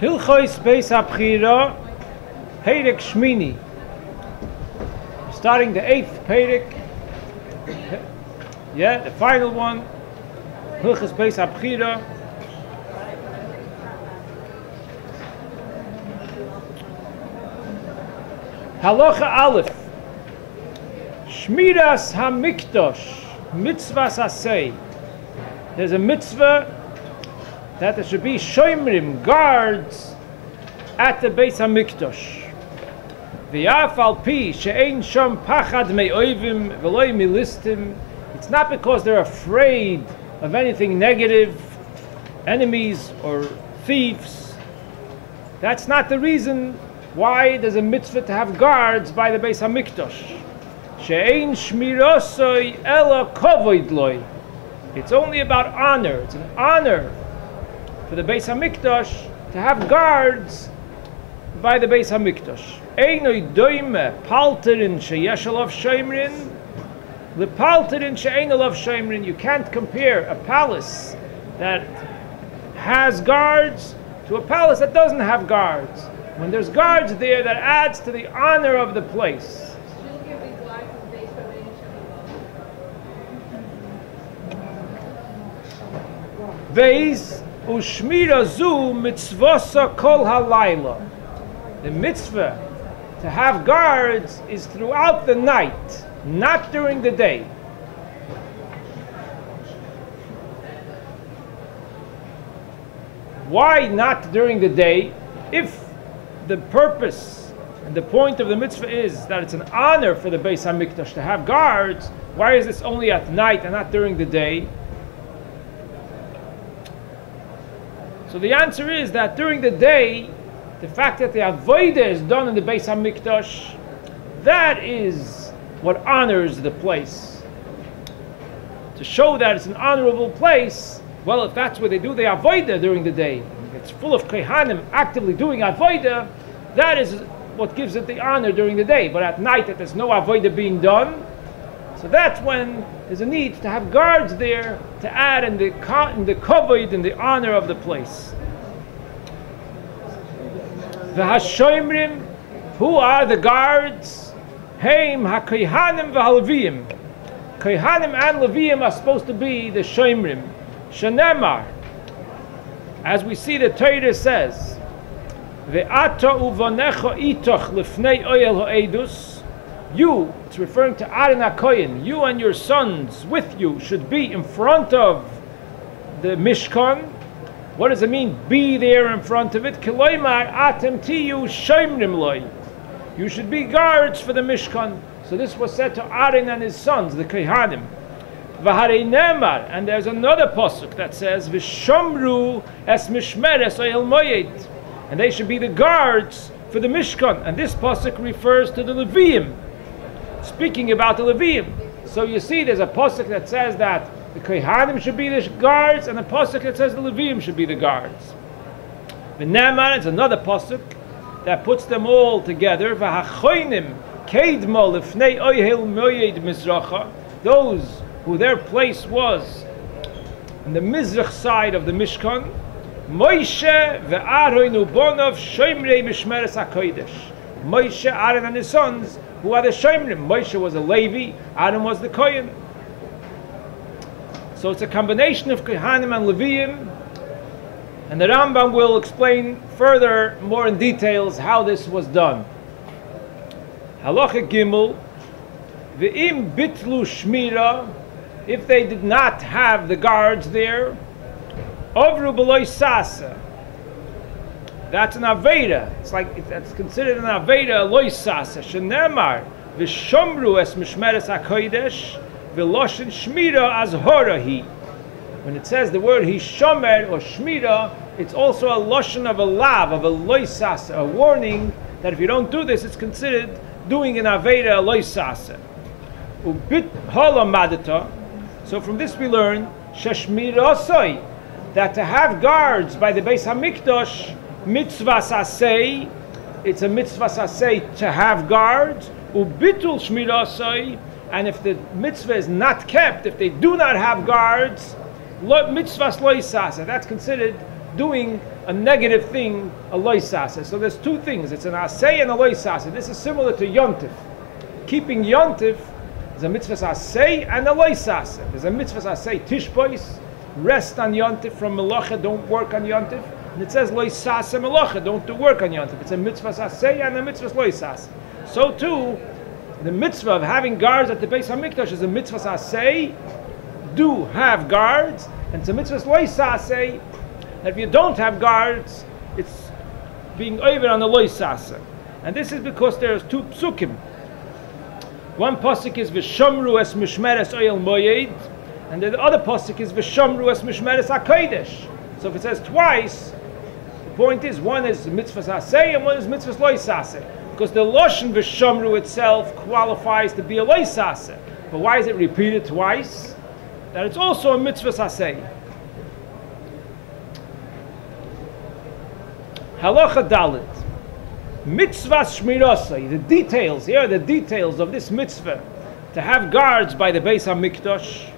Hilchos Beis Habechira, Perek Shmini. Starting the 8th Perek. Yeah, the final one. Hilchos Beis Habechira. Halacha Aleph. Shmiras HaMikdash, mitzvahs asay. There's a mitzvah that there should be shoymrim, guards, at the Beis HaMikdash. V'yaf al pi she'ein shom pachad me'oivim v'loi milistim. It's not because they're afraid of anything negative, enemies or thieves. That's not the reason why there's a mitzvah to have guards by the Beis HaMikdash. She'ein shmirosoi ela kovoid loi. It's only about honor. It's an honor for the Beis HaMikdash to have guards by the Beis HaMikdash. Einoi doime palterin sheyesh alav shoymrin lepalterin she'ein alav shoymrin. You can't compare a palace that has guards to a palace that doesn't have guards. When there's guards there, that adds to the honor of the place. Beis ushmira zu mitzvasa kol halayla. The mitzvah to have guards is throughout the night, not during the day. Why not during the day? If the purpose and the point of the mitzvah is that it's an honor for the Beis HaMikdash to have guards, why is this only at night and not during the day? So the answer is that during the day, the fact that the avodah is done in the Beis HaMikdash, that is what honors the place. To show that it's an honorable place, well, if that's where they do the avodah during the day, it's full of kohanim actively doing avodah, that is what gives it the honor during the day. But at night, that there's no avodah being done, so that's when there's a need to have guards there to add in the kavod, in the honor of the place. The hashoymrim, who are the guards? Heim hakohanim v'halaviyim. Kohanim and Leviyim are supposed to be the shoymrim. Shenemar, as we see the Torah says, Ve'ata uvanecha itoch lifnei oyel ha'edus. You, it's referring to Aaron HaKohen, you and your sons with you should be in front of the Mishkan. What does it mean, be there in front of it? Kiloimar atem tiyu shoymrim loi. You should be guards for the Mishkan. So this was said to Aaron and his sons, the Kohanim. V'harei nemar, and there's another pasuk that says, V'shomru es mishmeres oyel moyed. And they should be the guards for the Mishkan. And this pasuk refers to the Leviyim, speaking about the Leviyim. So you see there's a pasuk that says that the Kohanim should be the guards, and a pasuk that says the Leviyim should be the guards. V'neman is another pasuk that puts them all together. V'hachoinim keidmo lifnei oyhel moyed mizracha. Those who their place was in the Mizrach side of the Mishkan. Moshe ve'Aaron ubonov shoymrei mishmeres hakodesh. Moshe, Aaron, and his sons, who are the shoymrim. Moshe was a Levi, Aaron was the Kohen. So it's a combination of Kohanim and Leviyim, and the Rambam will explain further, more in details, how this was done. Halacha Gimel, ve'im bitlu shmira, if they did not have the guards there, Ovru b'loi sasa. That's an aveda. It's like that's considered an aveda, loy sasa. Shenemar v'shomru es mishmeres hakodesh v'loshen shmira az horahi. When it says the word hishomer or shmira, it's also a loshen of a lav, of a loy sasa, a warning that if you don't do this, it's considered doing an aveda, a loy sasa. Ubit holam madata. So from this we learn sheshmirasoi, that to have guards by the Beis HaMikdash, mitzvah sasei, it's a mitzvah sasei to have guards, ubitul shmirasei, and if the mitzvah is not kept, if they do not have guards, mitzvah lo yisasa, that's considered doing a negative thing, a loisase. So there's two things. It's an asay and a loisase. This is similar to yontif. Keeping yontif is a mitzvah asay and a loisase. There's a mitzvah asay tishbois, rest on yontif from melacha, don't work on yontif. And it says loisase melacha, don't do work on yontif. It's a mitzvah asay and a mitzvah loisase. So too, the mitzvah of having guards at the Beis Hamikdash is a mitzvah asay. Do have guards, and it's a mitzvah loisase. That if you don't have guards, it's being over on the loisase. And this is because there's two psukim. One pasuk is v'shamru es mishmeres oyel moyed, and the other pasuk is v'shamru es mishmeres hakodesh. So if it says twice, the point is one is mitzvah asay and one is mitzvah loisase. Because the loshen v'shamru itself qualifies to be a loisase. But why is it repeated twice? That it's also a mitzvah asay. Halacha Dalet. Mitzvah shmirasai. The details, here are the details of this mitzvah. To have guards by the Beis HaMikdash.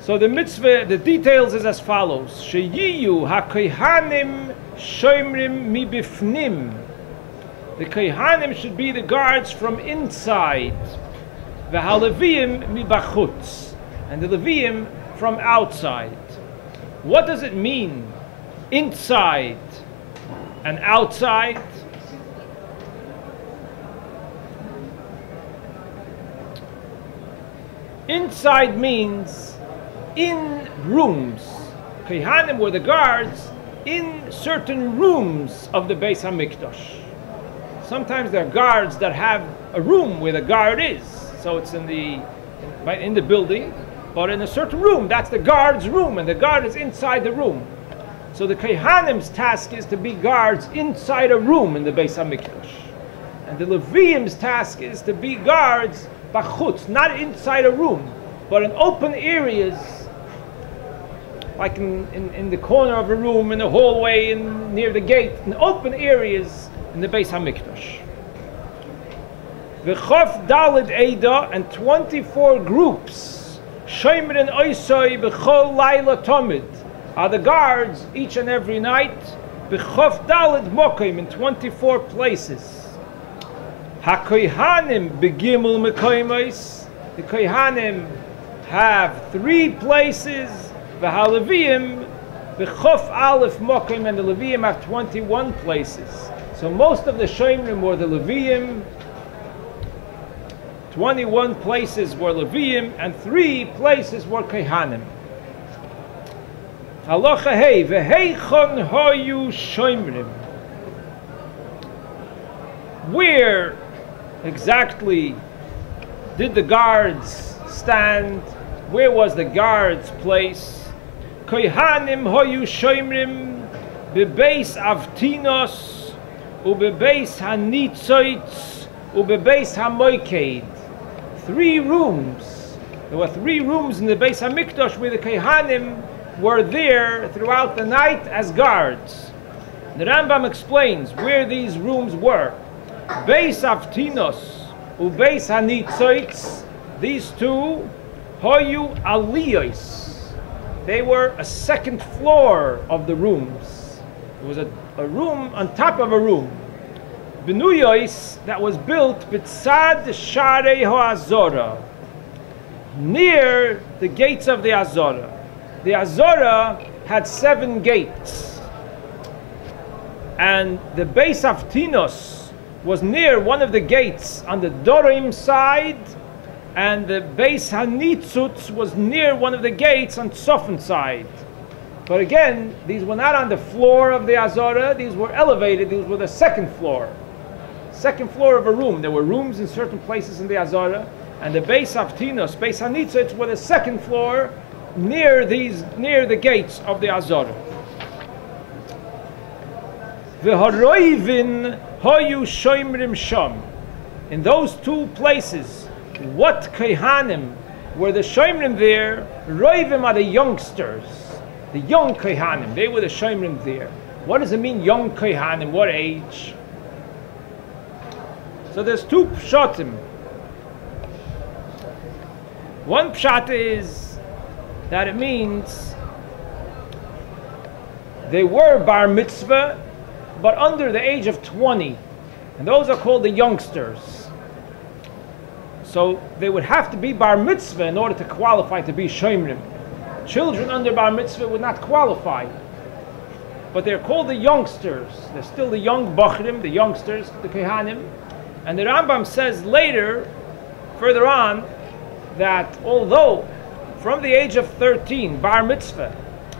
So the mitzvah, the details is as follows. Sheyiyu ha-kohanim shoymrim mibifnim. The kohanim should be the guards from inside. V'ha-leviim mibachutz. And the leviim from outside. What does it mean? Inside and outside. Inside means in rooms. Kohanim were the guards in certain rooms of the Beis HaMikdash. Sometimes there are guards that have a room where the guard is. So it's in the building, but in a certain room, that's the guard's room, and the guard is inside the room. So the Kohanim's task is to be guards inside a room in the Beis HaMikdash. And the Leviim's task is to be guards bachutz, not inside a room, but in open areas, like in the corner of a room, in the hallway, near the gate, in open areas in the Beis HaMikdash. V'chof daled Eida, and 24 groups, Shomer and Oisoi b'chol laila tomid, are the guards each and every night, b'chof daled mokim, in 24 places. Ha-kohanim begimul mekoimos, the kohanim have 3 places, v'ha-leviim b'chof aleph mokim, and the leviim have 21 places. So most of the shomrim were the leviim, 21 places were leviim, and 3 places were kohanim. Halacha hey, v'heichon hoyu shomrim. Where exactly did the guards stand? Where was the guards' place? Kohanim hoyu shomrim bebeis avtinos ubebeis hanitzoitz ubebeis hamoikeid. 3 rooms. There were 3 rooms in the Beis HaMikdash where the Kohanim were there throughout the night as guards. The Rambam explains where these rooms were. Beis Avtinos ubeis hanitzoitz, these 2, hoyu aliyos. They were a second floor of the rooms. It was a room on top of a room. Benuyos, that was built b'tzad sharei ha'azora, near the gates of the Azora. The Azora had 7 gates, and the Beis Avtinos was near one of the gates on the Dorim side, and the Beis Hanitzutz was near one of the gates on Tzofan side. But again, these were not on the floor of the Azora, these were elevated, these were the second floor. Second floor of a room. There were rooms in certain places in the Azora, and the Beis Avtinos, Beis Hanitzutz, were the second floor near the gates of the Azora. V'haroivin hoyu shoymrim sham. In those 2 places, what kohanim were the shoymrim there? Roivim are the youngsters, the young kohanim. They were the shoymrim there. What does it mean, young kohanim? What age? So there's 2 pshatim. One pshat is that it means they were bar mitzvah, but under the age of 20. And those are called the youngsters. So they would have to be bar mitzvah in order to qualify to be shoimrim. Children under bar mitzvah would not qualify. But they're called the youngsters. They're still the young bachrim, the youngsters, the kehanim. And the Rambam says later, further on, that although from the age of 13, bar mitzvah,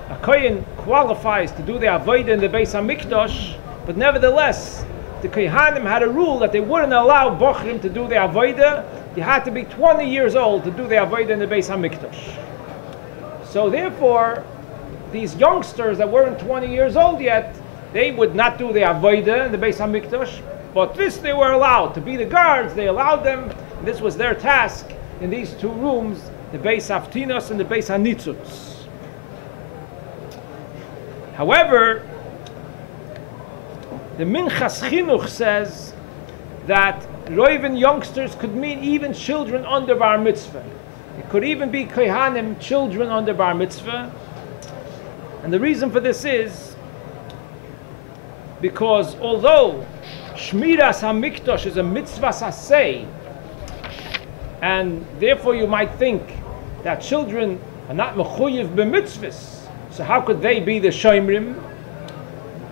a kohen qualifies to do the avodah in the Beis HaMikdash, but nevertheless, the kehanim had a rule that they wouldn't allow bachrim to do the avodah. You had to be 20 years old to do the avodah in the Beis HaMikdash. So therefore, these youngsters that weren't 20 years old yet, they would not do the avodah in the Beis HaMikdash, but this they were allowed to be the guards. They allowed them. And this was their task in these two rooms, the Beis Haftinos and the Beis Hanitzutz. However, the Minchas Chinuch says that Roiven youngsters could mean even children under bar mitzvah. It could even be kehanim, children under bar mitzvah. And the reason for this is because although Shmiras HaMikdash is a mitzvah saseh, and therefore you might think that children are not mechuyev b'mitzvahs, so how could they be the shoimrim?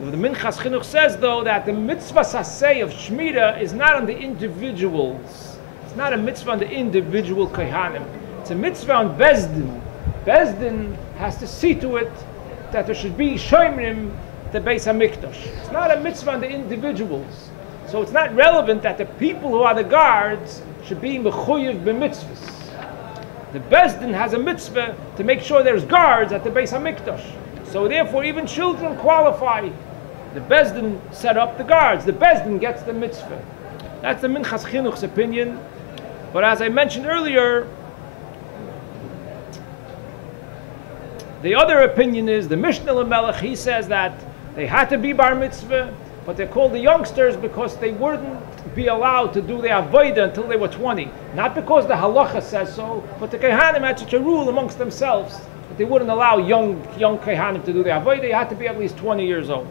The Minchas Chinuch says, though, that the mitzvah saseh of Shmira is not on the individuals. It's not a mitzvah on the individual kehanim. It's a mitzvah on Bezdin. Bezdin has to see to it that there should be shoimrim the Beis HaMikdash. It's not a mitzvah on the individuals. So it's not relevant that the people who are the guards should be mechuyev b'mitzvahs. The Bezdin has a mitzvah to make sure there's guards at the Beis HaMikdash. So therefore even children qualify. The Bezdin set up the guards. The Bezdin gets the mitzvah. That's the Minchas Chinuch's opinion. But as I mentioned earlier, the other opinion is the Mishnah L'Melech. He says that they had to be bar mitzvah, but they're called the youngsters because they wouldn't be allowed to do the avodah until they were 20. Not because the halacha says so, but the kehanim had such a rule amongst themselves that they wouldn't allow young kehanim to do the avodah. They had to be at least 20 years old.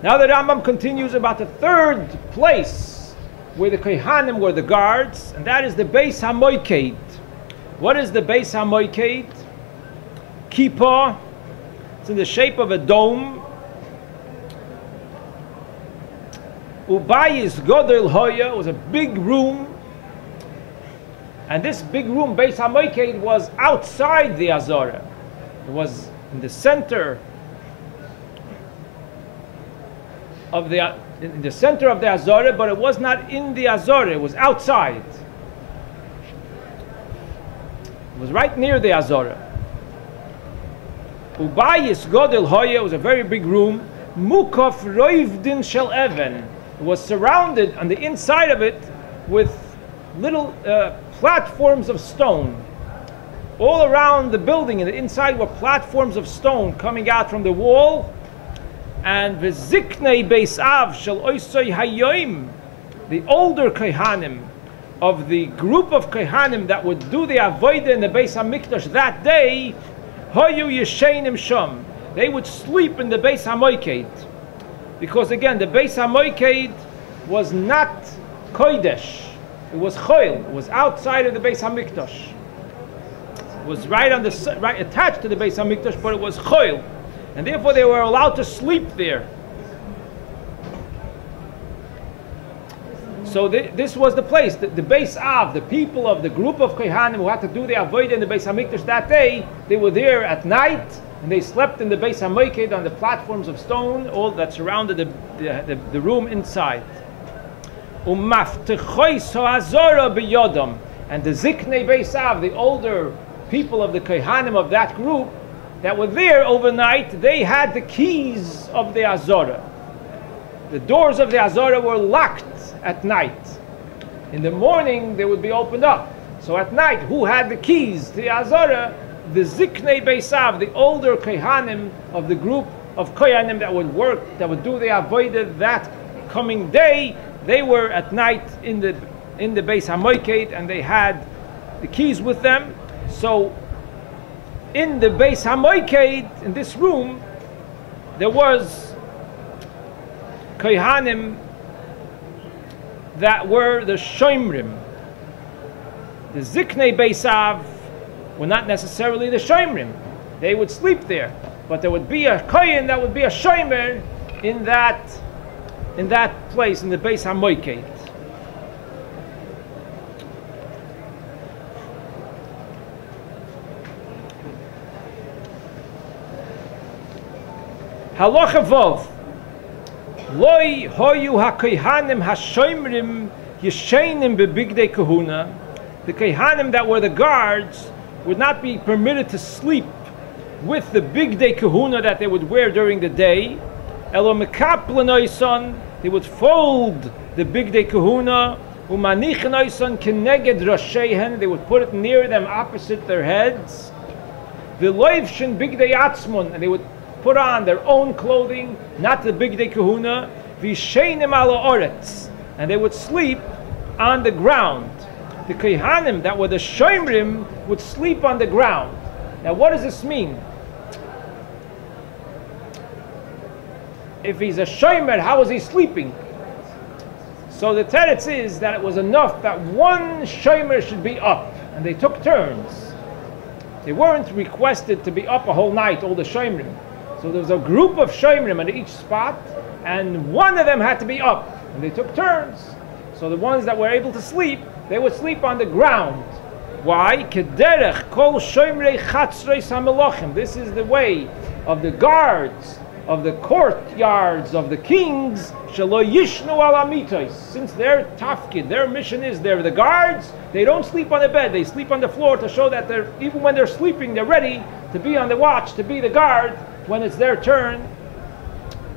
Now the Rambam continues about the third place where the kehanim were the guards, and that is the Beis HaMoiked. What is the Beis HaMoiked? Kippah. It's in the shape of a dome. Ubayis Godel Hoya was a big room. And this big room, Beis HaMoiked, was outside the Azorah. It was in the center of the Azorah, but it was not in the Azorah, it was outside. It was right near the Azorah. Ubayis Godel Hoya was a very big room. Mukaf Roivdin Shel Even. It was surrounded on the inside of it with little platforms of stone. All around the building and the inside were platforms of stone coming out from the wall. And v'ziknei Beis Av shel oisoi hayoim, the older kehanim of the group of kehanim that would do the avodah in the Beis HaMikdash that day, hoyu yesheinim sham, they would sleep in the Beis HaMoiked. Because again, the Beis HaMoiked was not kodesh, it was choil, it was outside of the Beis HaMikdash. It was right attached to the Beis HaMikdash, but it was choil. And therefore they were allowed to sleep there. So this was the place, the Beis Av, the people of the group of Kehanim who had to do the Avodah in the Beis HaMikdash that day, they were there at night, and they slept in the Beis HaMoiked on the platforms of stone, all that surrounded the room inside. And the Ziknei Beis Av, the older people of the Kehanim of that group, that were there overnight, they had the keys of the Azorah. The doors of the Azorah were locked at night. In the morning, they would be opened up. So at night, who had the keys to the Azorah? The Ziknei Beis Av, the older Kehanim of the group of Kohanim that would work, that would do the Avodah that coming day. They were at night in the Beis HaMoiked, and they had the keys with them. So in the Beis HaMoiked, in this room, there was Kohanim that were the Shomrim. The Ziknei Beis Av were not necessarily the Shomrim. They would sleep there, but there would be a Kohen that would be a Shomer in that place, in the Beis HaMoiked. Halacha Vov. Loi hoyu hakohanim hashoimrim yeshainim bebigdei kahuna. The kohanim that were the guards would not be permitted to sleep with the bigdei kahuna that they would wear during the day. Elo mekap l'noison, they would fold the bigdei kahuna. Umanich noison keneged rosheihen, they would put it near them opposite their heads. V'loivshin bigdei atzmon, and they would put on their own clothing, not the bigdei kahuna. V'sheinim ala oretz, and they would sleep on the ground. The kohanim that were the shomrim would sleep on the ground. Now, what does this mean? If he's a shomer, how is he sleeping? So the teretz is that it was enough that one shomer should be up, and they took turns. They weren't requested to be up a whole night, all the shomrim. So there was a group of shomrim at each spot, and one of them had to be up, and they took turns. So the ones that were able to sleep, they would sleep on the ground. Why? Kederech kol shomrei chatzrei samelachim. This is the way of the guards of the courtyards of the kings. Shelo yishnu al amitos. Since their tafkid, their mission is they're the guards, they don't sleep on the bed. They sleep on the floor to show that they're, even when they're sleeping, they're ready to be on the watch, to be the guard when it's their turn.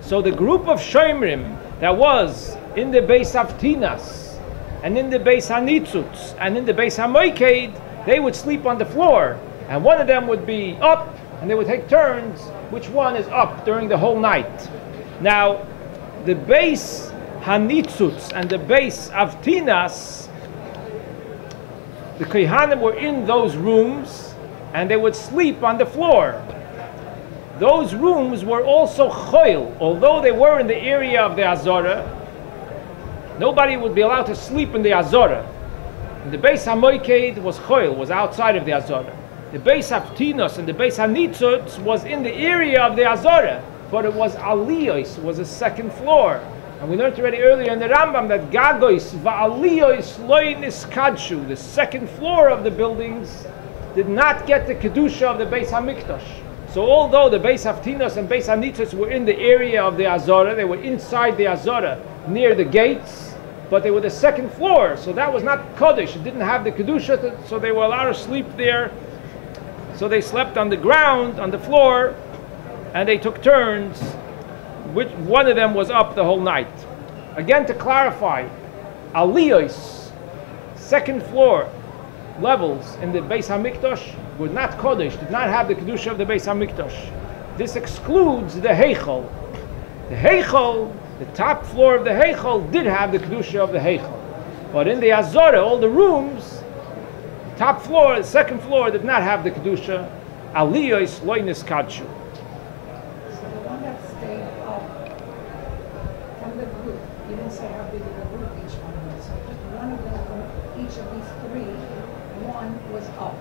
So the group of shomrim that was in the Beis Avtinas and in the Beis Hanitzutz and in the Beis HaMoiked, they would sleep on the floor, and one of them would be up, and they would take turns which one is up during the whole night. Now, the Beis Hanitzutz and the Beis Avtinas, the kohanim were in those rooms, and they would sleep on the floor. Those rooms were also choil. Although they were in the area of the Azorah, nobody would be allowed to sleep in the Azorah. And the Beis HaMoiked was choil, was outside of the Azorah. The Beis Avtinos and the Beis Hanitzutz was in the area of the Azorah, but it was aliyos, it was a second floor. And we learned already earlier in the Rambam that gagois va'aliyos loy niskadshu, the second floor of the buildings, did not get the kedusha of the Beis HaMikdash. So although the Beis Avtinos and Beis Hanitzutz were in the area of the Azorah, they were inside the Azorah near the gates, but they were the second floor, so that was not Kodesh. It didn't have the kedusha, so they were allowed to sleep there. So they slept on the ground, on the floor, and they took turns. Which one of them was up the whole night. Again, to clarify, aliyos, second floor levels in the Beis HaMikdash were not Kodesh, did not have the kedusha of the Beis HaMikdash. This excludes the Heichal. The Heichal, the top floor of the Heichal, did have the kedusha of the Heichal. But in the Azorah, all the rooms, top floor, the second floor, did not have the kedusha. Aliyos loy niskadshu. So the one that stayed up from the group, you didn't say how big of a group each one was. So just one of them from each of these three, one was up.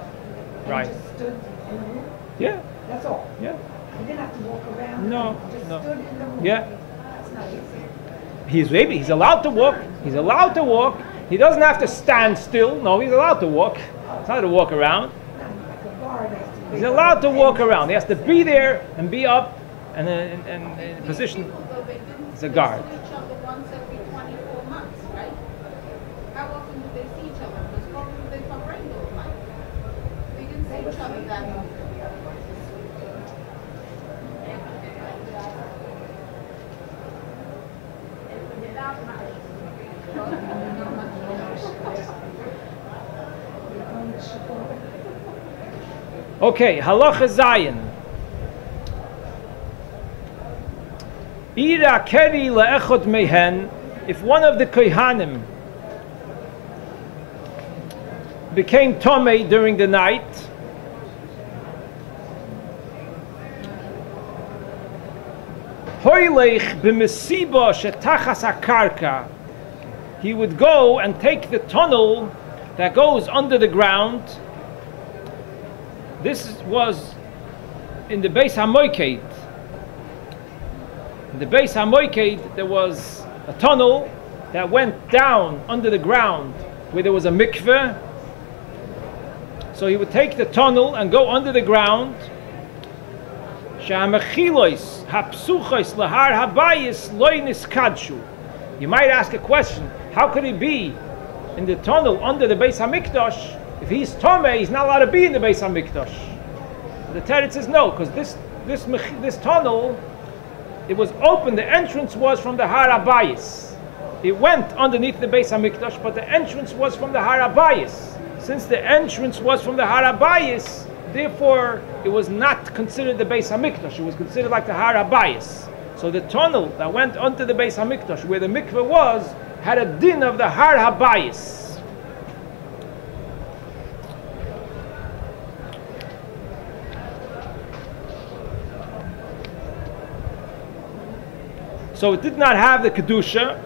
And Right. just stood in the room? Yeah, That's all. yeah. You didn't have to walk around. No, Just no. stood in the room. Yeah. That's not easy. He's allowed to walk. He's allowed to walk. He doesn't have to stand still. No, he's allowed to walk. He's allowed to walk around. Not like a guard has to be He's allowed to walk around. He has to be there and be up and in position as a guard. Each other once every 24 months, right? How often do they see each other? Because probably they come regular life. They didn't see each other that often. Okay, halacha zayin. Ira keri le'echot mehen, if one of the kohanim became tomei during the night, Hoylech b'mesiba shetachas hakarka. He would go and take the tunnel that goes under the ground. This was in the Beis HaMoiked. In the Beis HaMoiked, there was a tunnel that went down under the ground where there was a mikveh. So he would take the tunnel and go under the ground. She'hamechilos hapsuchos lahar habayis loy niskadshu. You might ask a question: how could he be in the tunnel under the Beis Hamikdash? If he's Tomei, he's not allowed to be in the Beis Hamikdash. The Teretz says no, because this tunnel, it was open. The entrance was from the Har Habayis. It went underneath the Beis Hamikdash, but the entrance was from the Har Habayis. Since the entrance was from the Har Habayis, therefore it was not considered the Beis Hamikdash. It was considered like the Har Habayis. So the tunnel that went onto the Beis Hamikdash, where the mikveh was, had a din of the Har Habayis. So it did not have the kedusha.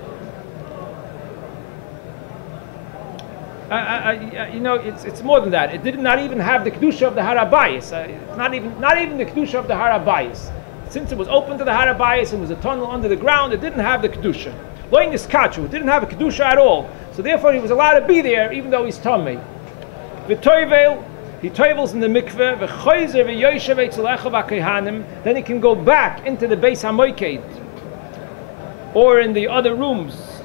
You know, it's more than that. It did not even have the kedusha of the Har Habayis. Not even the kedusha of the Har Habayis. Since it was open to the Har Habayis and was a tunnel under the ground, it didn't have the kedusha. Loy niskachu, it didn't have a kedusha at all. So therefore, he was allowed to be there, even though he's tamei. V'toivel, he toivels in the mikveh. V'choizer v'yoshev etzelecha v'kehanim. Then he can go back into the Beis HaMoiked, or in the other rooms.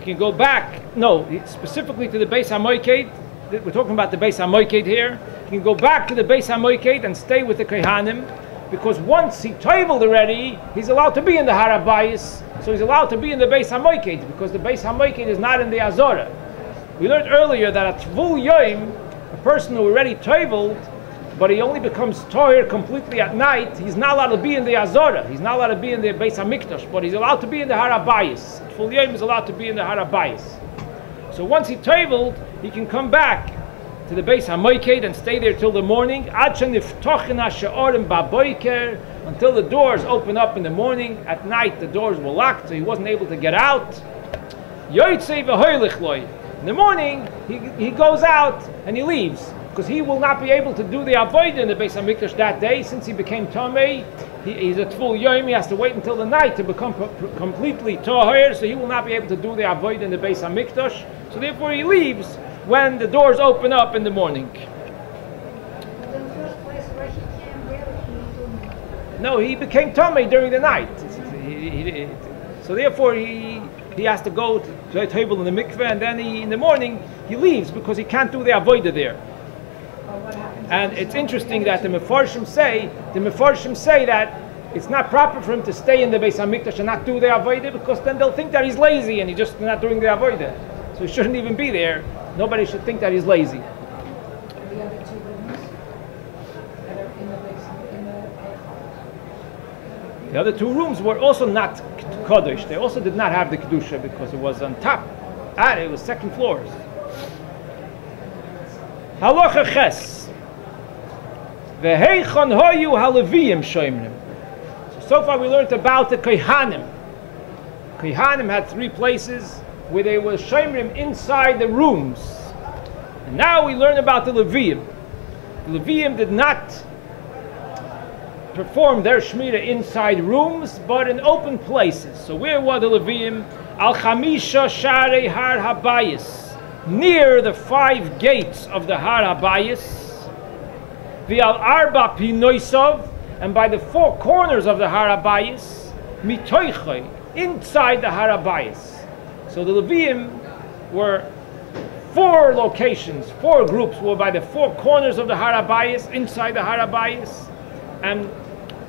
You can go back, no, specifically to the Beis HaMoiked. We're talking about the Beis HaMoiked here. You can go back to the Beis HaMoiked and stay with the Kehanim, because once he toiveled already, he's allowed to be in the Har Habayis, so he's allowed to be in the Beis HaMoiked, because the Beis HaMoiked is not in the Azorah. We learned earlier that at Tvul Yom, a person who already toiveled, but he only becomes toir completely at night, he's not allowed to be in the Azorah. He's not allowed to be in the Beis HaMikdash, but he's allowed to be in the Har Habayis. Full Yom is allowed to be in the Har Habayis. So once he toiveled, he can come back to the Beis HaMoiked and stay there till the morning, until the doors open up in the morning. At night, the doors were locked, so he wasn't able to get out. In the morning, he goes out and he leaves, because he will not be able to do the avodah in the Beis Hamikdash that day, since he became tamei. He's a Tvul Yom, he has to wait until the night to become completely tahir, so he will not be able to do the avodah in the Beis Hamikdash. So therefore he leaves when the doors open up in the morning. But in the first place, where he came there, No, he became tamei during the night. So therefore he has to go to the table in the mikveh, and then in the morning he leaves, because he can't do the avodah there. And it's interesting that the Mefarshim say that it's not proper for him to stay in the Beis Hamikdash and not do the avodah, because then they'll think that he's lazy and he's just not doing the avodah. So he shouldn't even be there. Nobody should think that he's lazy. the other two rooms that are in the basement, The other two rooms were also not Kodesh. They also did not have the Kedusha, because it was on top. It was second floors. Halacha Ches. V'heichon hoyu haLeviyim shoymrim. So far we learned about the Kehanim. Kehanim had three places where they were shoymrim inside the rooms. And now we learn about the Leviyim. The Leviyim did not perform their Shmira inside rooms, but in open places. So where were the Leviyim? Al Chamisha Sharei Har Habayis, near the 5 gates of the Har Habayis. V'al Arba Pinoisov, and by the 4 corners of the Har Habayis. Mitoichoi, inside the Har Habayis. So the Leviyim were 4 locations, 4 groups were by the 4 corners of the Har Habayis, inside the Har Habayis, and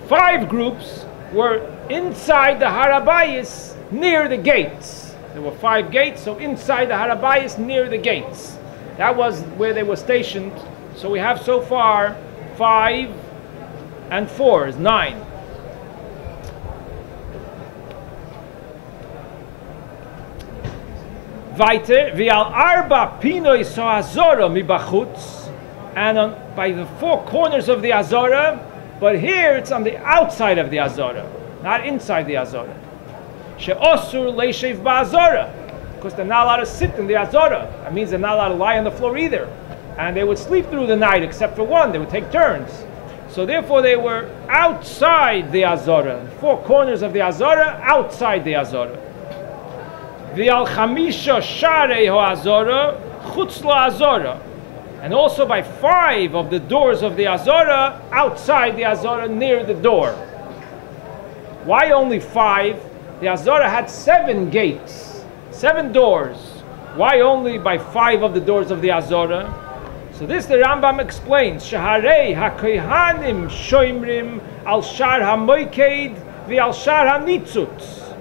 5 groups were inside the Har Habayis, near the gates. There were 5 gates, so inside the Har Habayis, near the gates. That was where they were stationed. So we have so far 5 and 4 is 9. Weiter, v'al arba pinoi so azora mibachutz, and by the 4 corners of the Azorah, but here it's on the outside of the Azorah. not inside the Azora. She'osur leishev ba'Azora, because they're not allowed to sit in the Azora. That means they're not allowed to lie on the floor either. And they would sleep through the night, except for one. They would take turns. So therefore, they were outside the Azora, four corners of the Azora, outside the Azora. V'al chamisha sharei ha'Azora, chutz la'Azora. And also by 5 of the doors of the Azora, outside the Azora, near the door. Why only 5? The Azora had 7 gates, 7 doors. Why only by 5 of the doors of the Azora? So this the Rambam explains. Shaharei hakohanim shoimrim al shar hamoikeid v'al shar hanitzutz.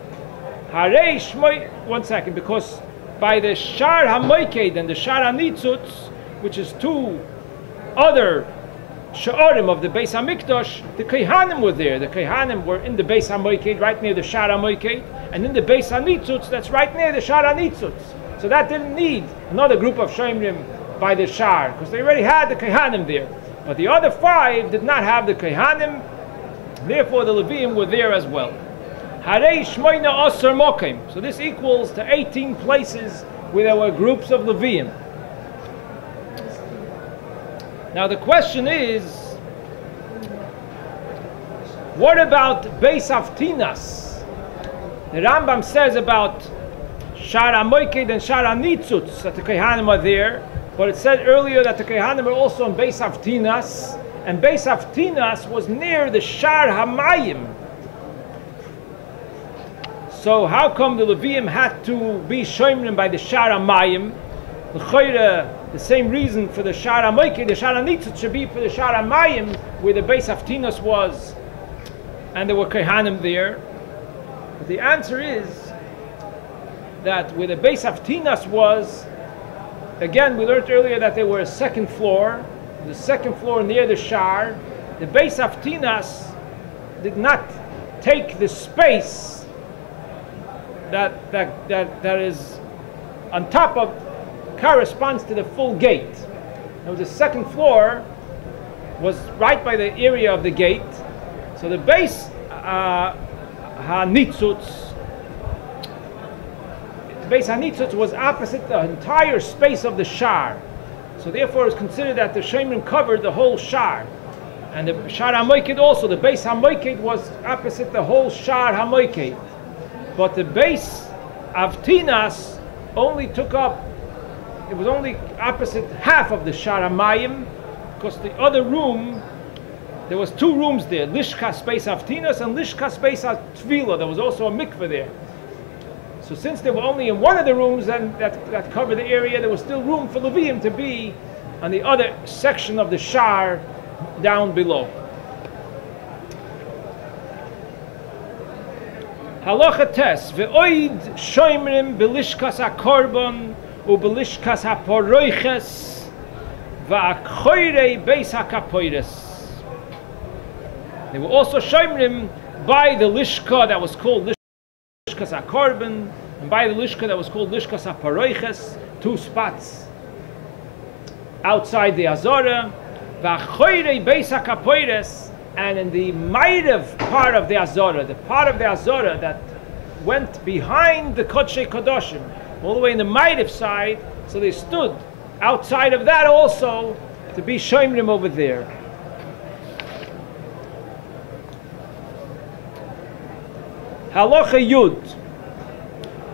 Harei shmoy. 1 second, because by the shar hamoikeid and the shar hanitzutz, which is 2 other sha'arim of the Beis Hamikdash, the Kohanim were there. The Kohanim were in the Beis HaMoikeid, right near the Shar HaMoikeid, and in the Beis HaNitzutz, that's right near the Shar HaNitzutz. So that didn't need another group of Shoimrim by the Shar, because they already had the Kohanim there. But the other 5 did not have the Kohanim, therefore the Leviim were there as well. Harei Shmoina Osir Mokim. So this equals to 18 places where there were groups of Leviim. Now the question is, what about Beis Avtinas? The Rambam says about Shar HaMoikeid and Shar HaNitzutz that the Kohanim are there, but it said earlier that the Kohanim are also in Beis Avtinas, and Beis Avtinas was near the Shar HaMayim. So how come the Leviim had to be shoymrim by the Shar HaMayim? The same reason for the Shar HaMoikeid, the Shar HaNitzutz should be for the Shar HaMayim, where the Beis Avtinas was, and there were Kohanim there. But the answer is that where the Beis Avtinas was, again, we learned earlier that there were a second floor, the second floor near the Shar. The Beis Avtinas did not take the space that is on top of, corresponds to the full gate. Now the second floor was right by the area of the gate, so the Beis HaNitzutz, was opposite the entire space of the Shar. So therefore it's considered that the Shemrim covered the whole Shar. And the Shar HaMoikeid also, the Beis HaMoikeid was opposite the whole Shar HaMoikeid. But the Beis Avtinas only took up, it was only opposite half of the Shar HaMayim, because the other room, there was 2 rooms there, Lishkas Beis Avtinas and Lishkas Beis Tvila. There was also a mikveh there. So since they were only in one of the rooms that covered the area, there was still room for Leviim to be on the other section of the Shar down below. Halacha tes, ve'oid shoymrim belishkas ha-korban u'belishkas ha-poroiches va'akhoirei beis ha-kapoires. They were also shoymrim by the lishka that was called lishkas ha-korban, and by the lishka that was called lishkas ha-poroiches, 2 spots outside the Azora, va'akhoirei beis ha-kapoires. And in the Ma'ariv part of the Azora, the part of the Azora that went behind the Kodshei Kodoshim, all the way in the Ma'ariv side, so they stood outside of that also to be shoymrim over there. Halacha Yud,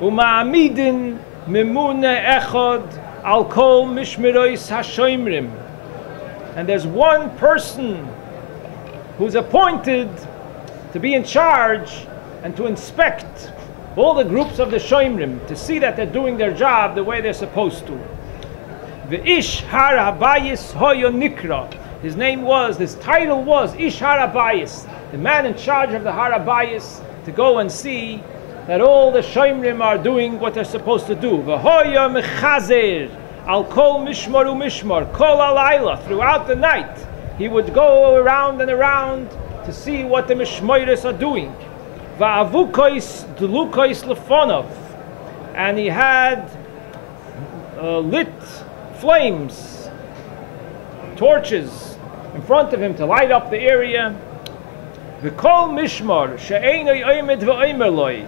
Uma'amidin Memune Echad Al Kol Mishmerois HaShoymrim. And there's one person who's appointed to be in charge and to inspect all the groups of the shoymrim, to see that they're doing their job the way they're supposed to. The Ish Har Habayis Hoyo Nikra. His title was Ish Har Habayis, the man in charge of the Har Habayis, to go and see that all the shoymrim are doing what they're supposed to do. V'hoyo mechazer al kol mishmar u'mishmar kol alayla, throughout the night. He would go around and around to see what the mishmoiris are doing. Va'avukois dlukois lefonov, and he had lit flames, torches in front of him to light up the area. V'kol mishmar she'einoi oimed v'oimer loi.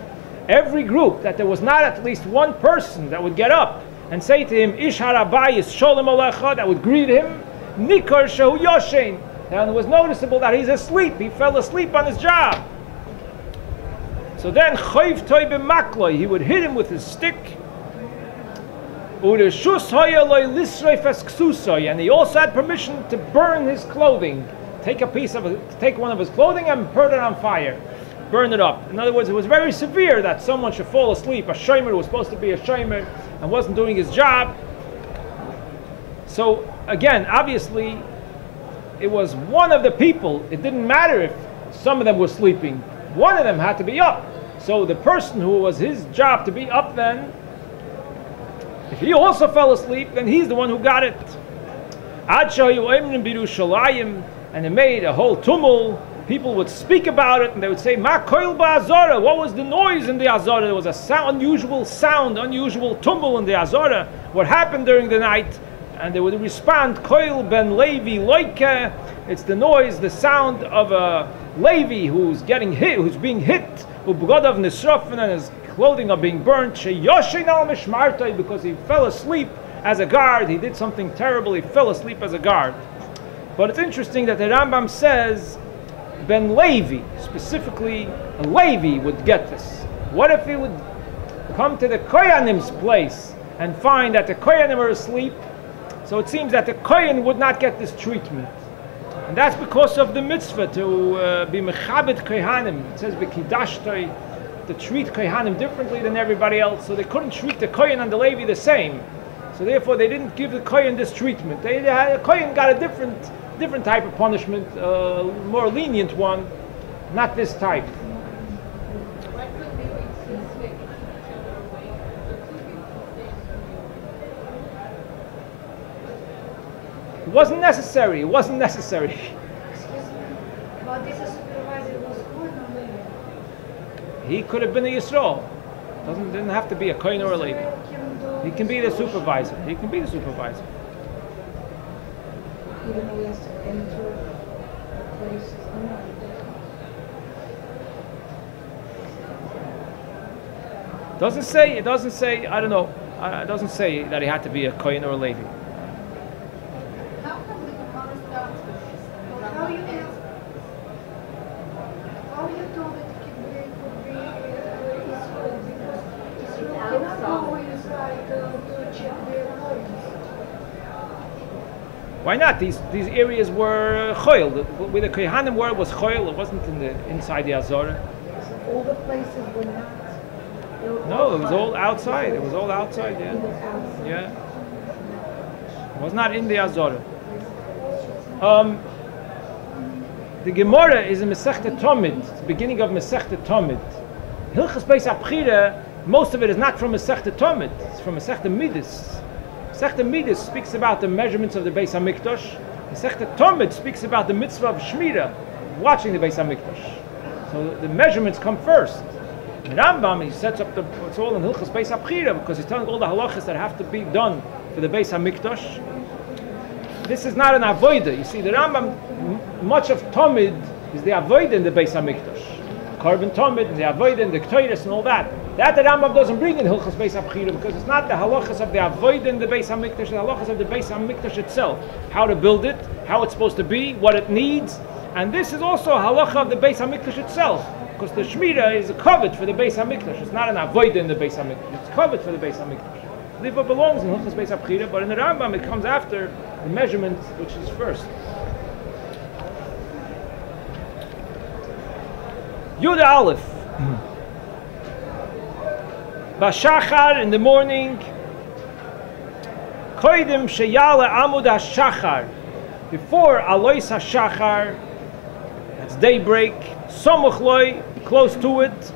Every group that there was not at least one person that would get up and say to him, Ish harabayis sholem alecha, that would greet him, Nikar shehu yoshein. And it was noticeable that he's asleep. He fell asleep on his job. So then, choiv toy b'makloi, he would hit him with his stick. Ureshus hoya loi lisreif es ksusoi, and he also had permission to burn his clothing. Take one of his clothing and burn it on fire. Burn it up. In other words, it was very severe that someone should fall asleep. A shomer who was supposed to be a shomer and wasn't doing his job. So again, obviously, it was one of the people. It didn't matter if some of them were sleeping. One of them had to be up. So the person who was his job to be up then, if he also fell asleep, then he's the one who got it. And it made a whole tumult. People would speak about it, and they would say, "Ma koil ba'azara." What was the noise in the azara? There was a unusual sound, unusual tumble in the azara. What happened during the night? And they would respond, "Koil ben Levi loike." It's the noise, the sound of a Levi who's getting hit, who's being hit. Ubgadav nisrafen, and his clothing are being burnt. Sheyoshin al mishmartoi, because he fell asleep as a guard. He did something terrible. He fell asleep as a guard. But it's interesting that the Rambam says Ben Levi, specifically a Levi, would get this. What if he would come to the Koyanim's place and find that the Koyanim are asleep? So it seems that the Koyan would not get this treatment. And that's because of the mitzvah to be Mechabed Kohanim. It says B'kidashtoi, to treat Kohanim differently than everybody else. So they couldn't treat the Koyan and the Levi the same. So therefore they didn't give the Koyan this treatment. The Koyan got a different type of punishment, more lenient one, not this type. It wasn't necessary. It wasn't necessary. Excuse me, but this supervisor was good or Levi? He could have been a Yisrael. Didn't have to be a Kohen or a Levi. He can be the supervisor. He can be the supervisor. Even though he has to enter places. It doesn't say, I don't know, it doesn't say that he had to be a Kohen or a Levi. How come the Gemara starts with this? How you know that it could be Israel, because Israel cannot go inside to check their coins. Why not? These areas were choil. Where the Kohanim were was choil. It wasn't inside the Azorah. So all the places were not. No, it was all outside. It was all outside. Yeah, It was outside. yeah. It was not in the Azorah. The Gemara is in Masechta Tomid, the beginning of Masechta Tomid. Hilchos Beis Habechira, most of it is not from Masechta Tomid. It's from Masechta Midas. Masechta Midas speaks about the measurements of the Beis Hamikdash. Masechta Tomid speaks about the mitzvah of Shmira, watching the Beis Hamikdash. So the measurements come first. The Rambam, he sets up it's all in Hilchos Beis Habechira because he's telling all the halachas that have to be done for the Beis Hamikdash. This is not an avodah. You see, the Rambam, much of Tomid is the avodah in the Beis Hamikdash. Korban Tomid and the avodah and the Ktoiris and all that. That the Rambam doesn't bring in Hilchos Beis Habechira because it's not the halachas of the avodah in the Beis Hamikdash, the halachas of the Beis Hamikdash itself. How to build it, how it's supposed to be, what it needs. And this is also a halacha of the Beis Hamikdash itself. Because the Shmira is a covet for the Beis Hamikdash. It's not an avodah in the Beis Hamikdash. It's covet for the Beis Hamikdash. Liva belongs in Hilchos Beis Habechira, but in the Rambam it comes after the measurement, which is first. Yud Aleph. Bashachar, in the morning. Koidim sheyala amud hashachar. Before Alois hashachar, that's daybreak. Somuch loy, close to it.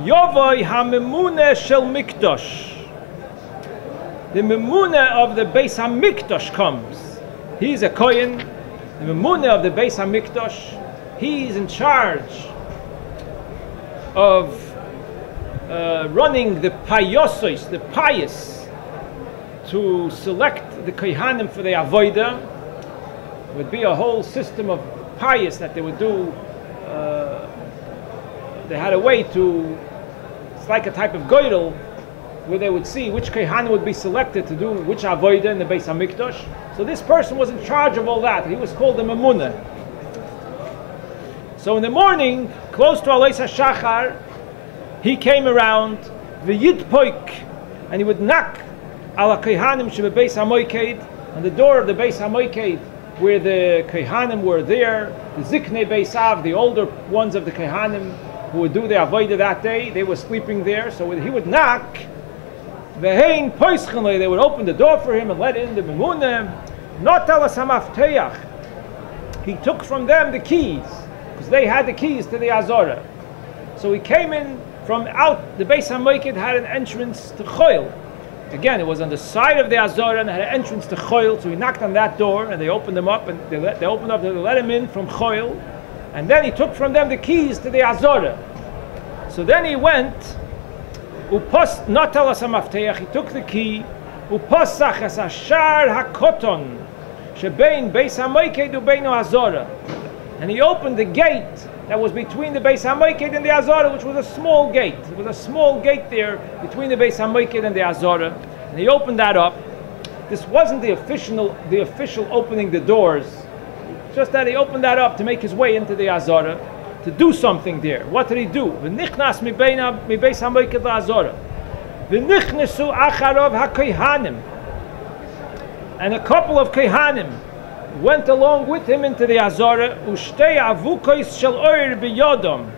Yovoi hamemune shel mikdash. The memuna of the Beis Hamikdash comes. He's a Kohen. The memuna of the Beis Hamikdash, he's in charge of running the payosos, the pious, to select the Kohanim for the avodah. It would be a whole system of pious that they would do they had a way to, it's like a type of goydel, where they would see which Kehanim would be selected to do which avodah in the Beis HaMikdash. So this person was in charge of all that. He was called the Memunah. So in the morning, close to Alois HaShachar, he came around, the Yidpoik, and he would knock ala Kehanim shebe Beis HaMoiked, on the door of the Beis HaMoiked, where the Kehanim were there, the Ziknei Beisav, the older ones of the Kehanim, who would do the avodah that day, they were sleeping there. So he would knock, Vehein Poischenle, they would open the door for him and let in the Memunah. Not alas hamafteach. He took from them the keys, because they had the keys to the Azorah. So he came in from out, the Beis HaMoiked had an entrance to Choil. Again, it was on the side of the Azorah and had an entrance to Choil, so he knocked on that door and they opened them up, and they let him in from Choil, and then he took from them the keys to the Azorah. So then he went, Upos not alas hamafteach, he took the key, Uposach es hashar hakoton, shebein Beis HaMoiked ubeinu Azorah. And he opened the gate that was between the Beis HaMoiked and the Azorah, which was a small gate. There was a small gate there between the Beis HaMoiked and the Azorah. And he opened that up. This wasn't the official opening the doors, just that he opened that up to make his way into the Azorah, to do something there. What did he do? V'nichnas mi Beis HaMoiked la'Azorah. V'nichnesu acharov ha-Kehanim. And a couple of Kehanim went along with him into the Azorah, Ushtei avukos shel oir biyodom,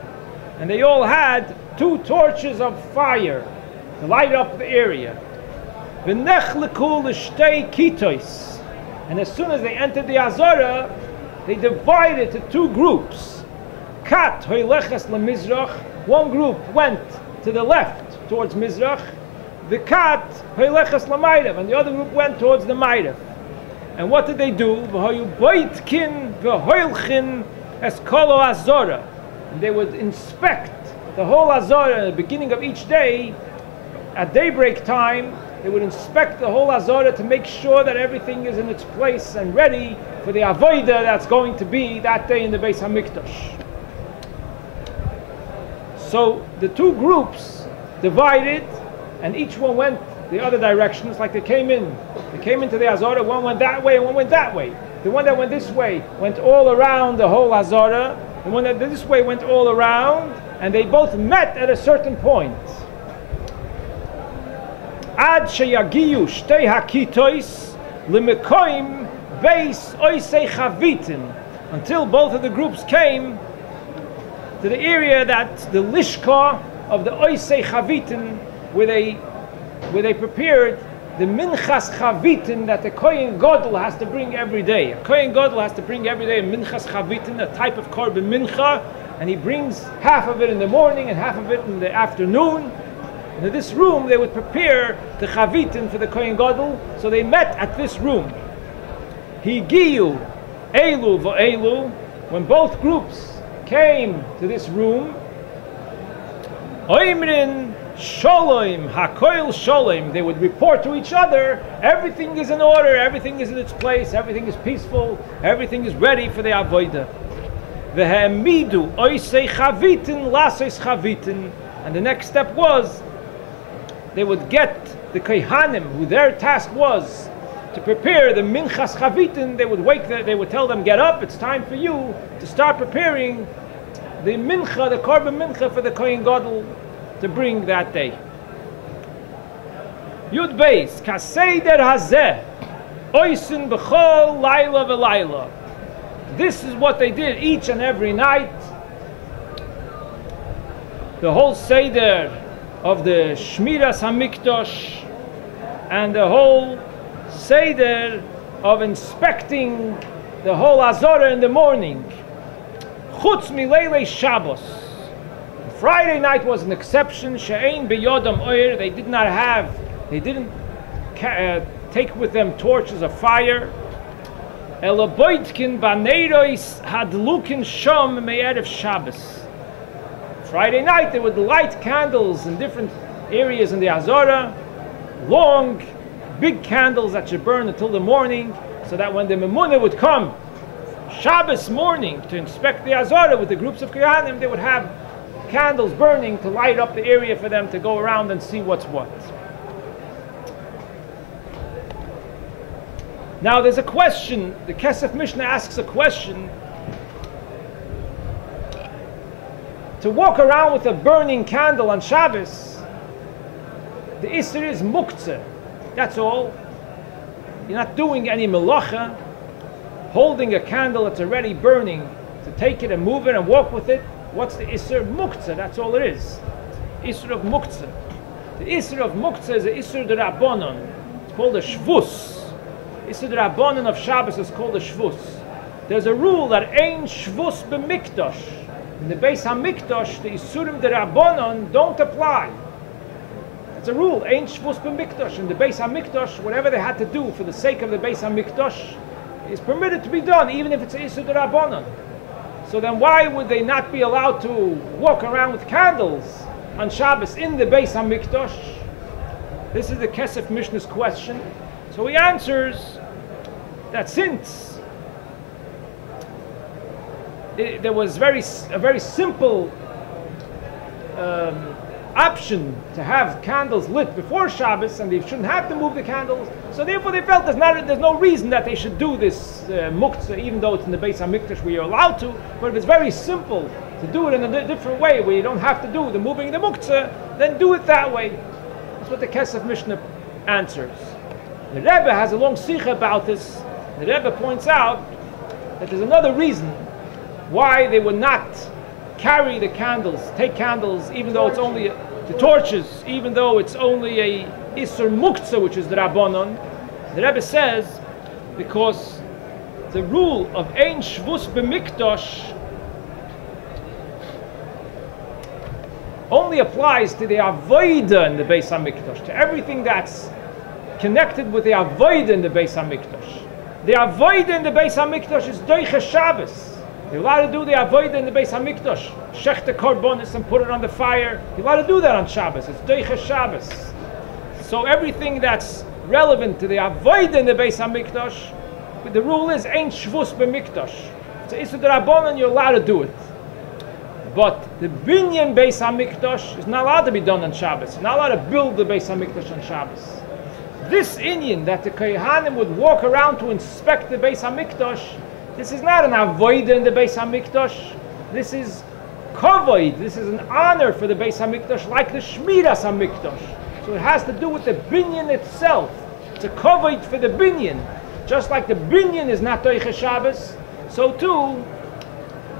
and they all had 2 torches of fire to light up the area. V'nechleku l'shtei kitos, and as soon as they entered the Azorah, they divided to 2 groups. Kat hoileches lemizrach, one group went to the left towards Mizrach, the kat hoileches lemairav, and the other group went towards the Mairav. And what did they do? And they would inspect the whole Azorah at the beginning of each day. At daybreak time, they would inspect the whole Azorah to make sure that everything is in its place and ready for the avodah that's going to be that day in the Beis HaMikdash. So the 2 groups divided, and each one went the other directions, like they came into the Azorah. One went that way and one went that way. The one that went this way went all around the whole Azorah. The one that did this way went all around, and they both met at a certain point. Ad sheyagiyu shtei hakitois lemekoim beis oisei chavitin, until both of the groups came to the area that's the lishka of the oisei chavitin, where they prepared the minchas chavitin that the Kohen Gadol has to bring every day. A Kohen Gadol has to bring every day a minchas chavitin, a type of korban mincha, and he brings half of it in the morning and half of it in the afternoon. And in this room they would prepare the chavitin for the Kohen Gadol, so they met at this room. Higiyu elu v'elu, when both groups came to this room, oimrin Shalom, Hakoil Shalom, they would report to each other, everything is in order, everything is in its place, everything is peaceful, everything is ready for the avodah. Vehemidu oisei chavitin lasois chavitin, and the next step was they would get the Kehanim, who their task was to prepare the minchas chavitin. They would tell them, get up, it's time for you to start preparing the mincha, the korban mincha for the Kohen Gadol to bring that day. Yud Beis, Kaseider Hazeh, Oisin B'chol Laila V'Laila. This is what they did each and every night. The whole Seder of the Shmiras HaMikdash and the whole Seder of inspecting the whole Azorah in the morning. Chutz Mileilei Shabbos. Friday night was an exception. She'ein biyodam oir. They didn't take with them torches of fire. Elaboitkin baneirois hadlukin shom me'erev Shabbos. Friday night they would light candles in different areas in the Azorah, long, big candles that should burn until the morning, so that when the Memunah would come Shabbos morning to inspect the Azorah with the groups of Kehanim, they would have candles burning to light up the area for them to go around and see what's what. Now there's a question, the Kesef Mishnah asks a question. To walk around with a burning candle on Shabbos, the Isser is muktzeh, that's all. You're not doing any melacha, holding a candle that's already burning, to take it and move it and walk with it. What's the Isser? Muktzeh, that's all it is. Isser of muktzeh. The Isser of muktzeh is the Isser de Rabbanon. It's called a shvus. Isser de Rabbanon of Shabbos is called a shvus. There's a rule that ein shvus b'mikdash. In the Beis HaMikdash, the Isurim de Rabbanon don't apply. It's a rule, ein shvus b'mikdash. In the Beis HaMikdash, whatever they had to do for the sake of the Beis HaMikdash is permitted to be done, even if it's a Isur de Rabbanon. So then why would they not be allowed to walk around with candles on Shabbos in the Beis HaMikdash? This is the Kesef Mishnah's question. So he answers that since there was a very simple option to have candles lit before Shabbos, and they shouldn't have to move the candles, so therefore they felt there's no reason that they should do this muktzah, even though it's in the Beis HaMikdash where you're allowed to. But if it's very simple to do it in a different way, where you don't have to do the moving the muktzah, then do it that way. That's what the Kesef Mishnah answers. The Rebbe has a long sikha about this. The Rebbe points out that there's another reason why they would not carry the candles, take candles, even though it's only the torches, even though it's only a Isur Muktzah, which is the Rabbanon. The Rebbe says, because the rule of Ein Shvus B'Mikdash only applies to the Avodah in the Beis HaMikdash, to everything that's connected with the Avodah in the Beis HaMikdash. The Avodah in the Beis HaMikdash is Doiche Shabbos. You're allowed to do the Avodah in the Beis HaMikdash. Shech the korbanos and put it on the fire. You're allowed to do that on Shabbos. It's Doiche Shabbos. So everything that's relevant to the Avodah in the Beis HaMikdash, the rule is Ein Shvus B'Mikdash. It's an Isur D'Rabbanan, you're allowed to do it. But the Binyan Beis HaMikdash is not allowed to be done on Shabbos. You're not allowed to build the Beis HaMikdash on Shabbos. This Inyan that the Kohanim would walk around to inspect the Beis HaMikdash, this is not an avodah in the Beis HaMikdash. This is kavod. This is an honor for the Beis HaMikdash, like the Shmiras HaMikdash. So it has to do with the binyan itself. It's a kavod for the binyan. Just like the binyan is not Doiche Shabbos, so too,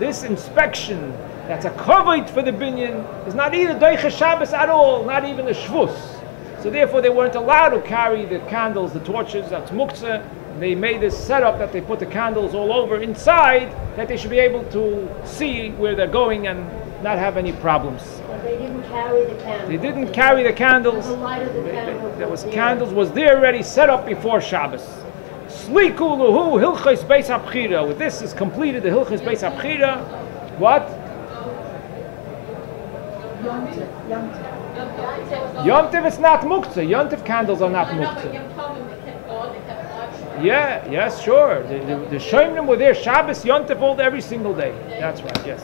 this inspection that's a kavod for the binyan is not either Doiche Shabbos at all, not even a shvus. So therefore they weren't allowed to carry the candles, the torches, that's muktzah. They made this setup that they put the candles all over inside, that they should be able to see where they're going and not have any problems. But they didn't carry the candles. They didn't carry the candles. The light of the candles Candles was there already set up before Shabbos. Sliku luhu Hilchos Beis Habechira. With this is completed the Hilchos Beis Habechira. What? Yom Tov is not muktzah. Yom Tov candles are not muktzah. Yeah, yes, sure. The Shomrim were there Shabbos, Yom Tov, every single day. That's right, yes.